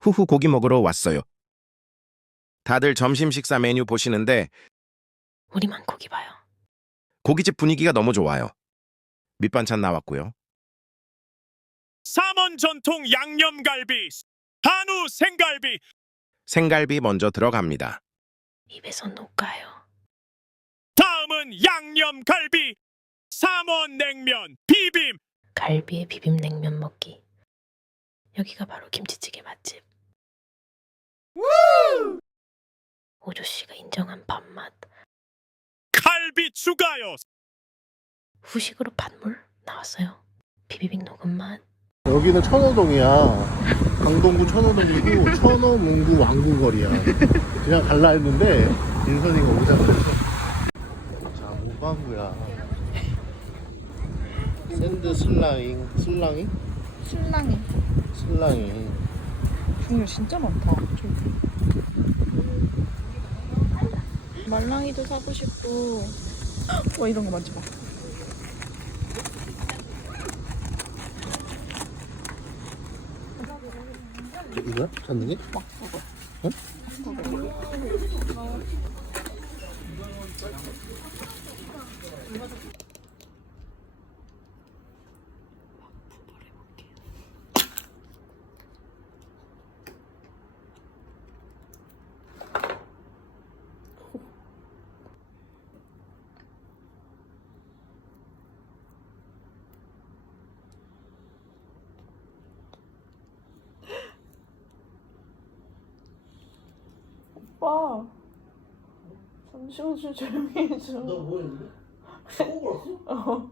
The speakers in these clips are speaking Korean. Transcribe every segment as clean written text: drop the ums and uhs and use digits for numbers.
후후 고기 먹으러 왔어요. 다들 점심 식사 메뉴 보시는데 우리만 고기 봐요. 고깃집 분위기가 너무 좋아요. 밑반찬 나왔고요. 삼원 전통 양념갈비, 한우 생갈비. 생갈비 먼저 들어갑니다. 입에서 녹아요. 다음은 양념갈비, 삼원 냉면, 비빔. 갈비에 비빔냉면 먹기. 여기가 바로 김치찌개 맛집. 오조씨가 인정한 밥맛. 갈비 추가요. 후식으로 팥물 나왔어요. 비비빅 녹은 맛. 여기는 천호동이야. 강동구 천호동이고 천호문구 왕구거리야. 그냥 갈라 했는데 민선이가 오자고 해서. 자, 뭐방구야. 샌드 슬랑이? 슬랑이. 종류 진짜 많다. 저기. 말랑이도 사고 싶고. 와, 이런 거 만져봐. 이거야? 찾는 게? 응? 오빠. 잠시만 좀 조용히 해줘. 너 뭐 했는데? 사고 걸었어?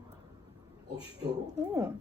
어. 진짜로? 응.